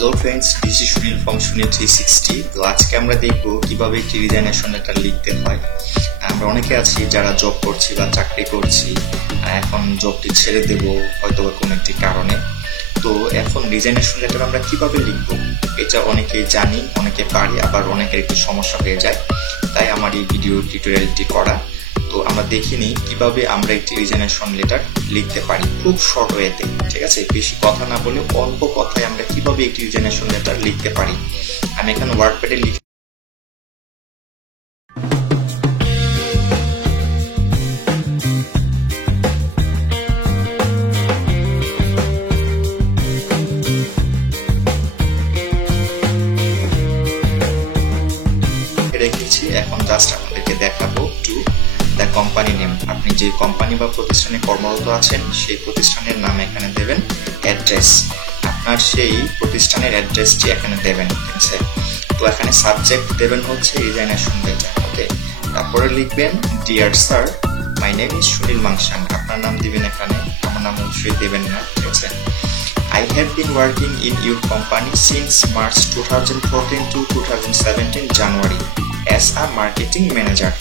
Hello friends, this is Sunil from Sunil 360. তো আজকে আমরা দেখব কিভাবে একটি রিজাইনেশন লেটার লিখতে হয়। আমরা অনেকে আছি যারা জব করছি বা চাকরি করছি, এখন জবটি ছেড়ে দেব হয়তো কোনো একটি কারণে। তো এখন রিজাইনেশন লেটার আমরা কিভাবে লিখব এটা অনেকে জানি, অনেকে পারি, আবার অনেকের একটু সমস্যা হয়ে যায়। তাই আমার এই ভিডিও টিউটোরিয়ালটি করা। তো আমরা দেখিনি কিভাবে আমরা একটি রিজাইনেশন লেটার লিখতে পারি খুব শর্ট ওয়েতে, ঠিক আছে? বেশি কথা না বলে অল্প কথায় আমরা কিভাবে একটি রিজাইনেশন লেটার লিখতে পারি। আমি এখানে ওয়ার্ডপ্যাডে রেখেছি। এখন জাস্ট আপনাদেরকে দেখাবো টু দ্য কোম্পানি নেম। আপনি যে কোম্পানি বা প্রতিষ্ঠানে কর্মরত আছেন সেই প্রতিষ্ঠানের নাম এখানে দেবেন, অ্যাড্রেস আপনার সেই প্রতিষ্ঠানের অ্যাড্রেসটি এখানে দেবেন, ঠিক আছে? তো এখানে সাবজেক্ট দেবেন হচ্ছে রিজাইনেশন লেটার, ওকে? তারপরে লিখবেন dear sir, my name is Sunil Mangsang. আপনার নাম দিবেন এখানে, আমার নাম অবশ্যই দেবেন না, ঠিক আছে? I have been working in your company since March 2014 to 2017 January as a marketing manager.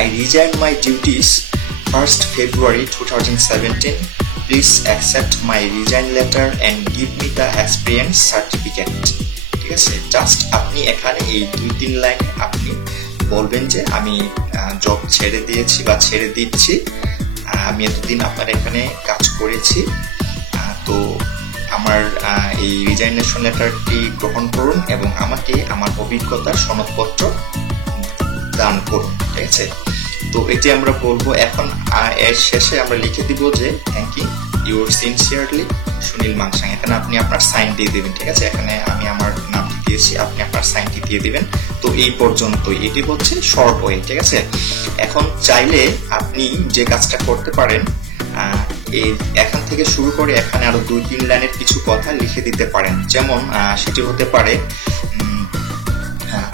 I resigned my duties 1st February 2017. Please accept my resign letter and give me the experience certificate. ঠিক আছে, just আপনি এখানে এই 2-3 line আপনি বলবেন যে আমি job ছেড়ে দিয়েছি বা ছেড়ে দিচ্ছি, আমি এতদিন আপনার এখানে কাজ করেছি, তো আমার এই রিজাইনেশন লেটারটি গ্রহণ করুন এবং আমাকে আমার অভিজ্ঞতার সনদপত্র দান করুন, ঠিক আছে? তো এটি আমরা বলবো। এখন এর শেষে আমরা লিখে দিব যে থ্যাংক ইউ সিনসিয়ারলি সুনীল মাংসাং। এখানে আপনি আপনার সাইন দিয়ে দেবেন, ঠিক আছে? এখানে আমি আমার নামটি দিয়েছি, আপনি আপনার সাইনটি দিয়ে দিবেন। তো এই পর্যন্তই, এটি হচ্ছে শর্ট ওয়ে, ঠিক আছে? এখন চাইলে আপনি যে কাজটা করতে পারেন, এখান থেকে শুরু করে এখানে আরো 2-3 লাইনের কিছু কথা লিখে দিতে পারেন। যেমন সেটি হতে পারে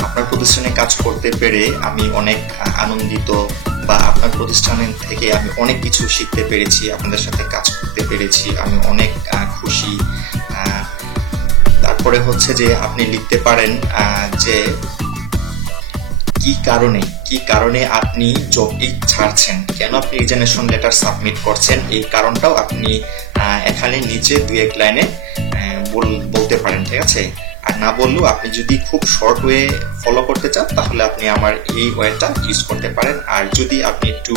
আপনার প্রতিষ্ঠানে কাজ করতে পেরে আমি অনেক আনন্দিত, বা আপনার প্রতিষ্ঠান থেকে আমি অনেক কিছু শিখতে পেরেছি, আপনাদের সাথে কাজ করতে পেরেছি, আমি অনেক খুশি। তারপরে হচ্ছে যে আপনি লিখতে পারেন যে কি কারণে আপনি জবটি ছাড়ছেন, কেন আপনি রিজাইনেশন লেটার সাবমিট করছেন, এই কারণটাও আপনি এখানে নিচে 2-1 লাইনে বলতে পারেন, ঠিক আছে? আর না বললেও আপনি যদি খুব শর্ট ওয়ে ফলো করতে চান তাহলে আপনি আমার এই ওয়েটা ইউজ করতে পারেন। আর যদি আপনি একটু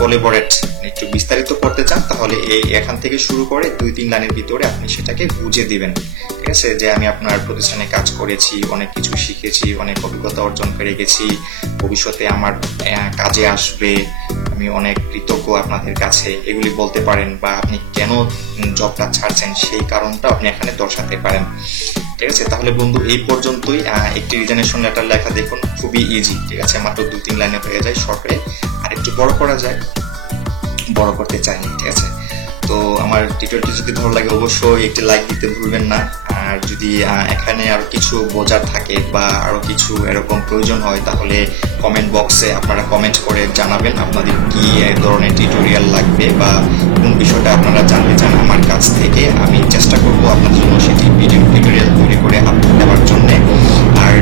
কোলাবোরেট, একটু বিস্তারিত করতে চান তাহলে এখান থেকে শুরু করে 2-3 লাইনের ভিতরে আপনি সেটাকে বুঝে দিবেন, ঠিক আছে? যে আমি আপনার প্রতিষ্ঠানে কাজ করেছি, অনেক কিছু শিখেছি, অনেক অভিজ্ঞতা অর্জন করে গেছি, ভবিষ্যতে আমার কাজে আসবে, আমি অনেক কৃতজ্ঞ আপনাদের কাছে, এগুলি বলতে পারেন। বা আপনি কেন জবটা ছাড়ছেন সেই কারণটা আপনি এখানে দর্শাতে পারেন, ঠিক আছে? তাহলে বন্ধু এই পর্যন্তই। একটি রিজাইনেশন লেটার লেখা দেখুন খুবই ইজি, ঠিক আছে? মাত্র 2-3 লাইনে হয়ে যায় শর্ট হয়ে। আর একটু বড় করা যায়, বড় করতে চাইনি, ঠিক আছে? তো আমার টিউটোরিয়ালটি যদি ভালো লাগে অবশ্যই একটি লাইক দিতে ভুলবেন না। আর যদি এখানে আরো কিছু বোঝার থাকে বা আরো কিছু এরকম প্রয়োজন হয় তাহলে কমেন্ট বক্সে আপনারা কমেন্ট করে জানাবেন আপনাদের কি ধরনের টিউটোরিয়াল লাগবে বা কোন বিষয়টা আপনারা জানতে চান আমার কাছ থেকে। আমি চেষ্টা করব আপনাদের জন্য সেটি ভিডিও টিউটোরিয়াল তৈরি করে আপলোড দেওয়ার জন্য। আর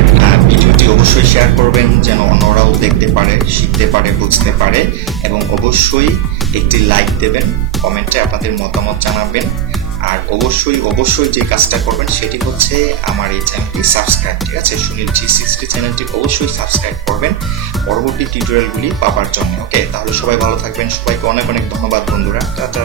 ভিডিওটি অবশ্যই শেয়ার করবেন যেন অন্যরাও দেখতে পারে, শিখতে পারে, বুঝতে পারে, এবং অবশ্যই একটি লাইক দেবেন, কমেন্টে আপনাদের মতামত জানাবেন। আর অবশ্যই যে কাজটা করবেন সেটি হচ্ছে আমার এই চ্যানেলটি সাবস্ক্রাইব, ঠিক আছে? সুনীল 360 চ্যানেলটি অবশ্যই সাবস্ক্রাইব করবেন পরবর্তী টিউটোরিয়ালগুলি পাওয়ার জন্য, ওকে? তাহলে সবাই ভালো থাকবেন, সবাইকে অনেক অনেক ধন্যবাদ বন্ধুরা, টাটা।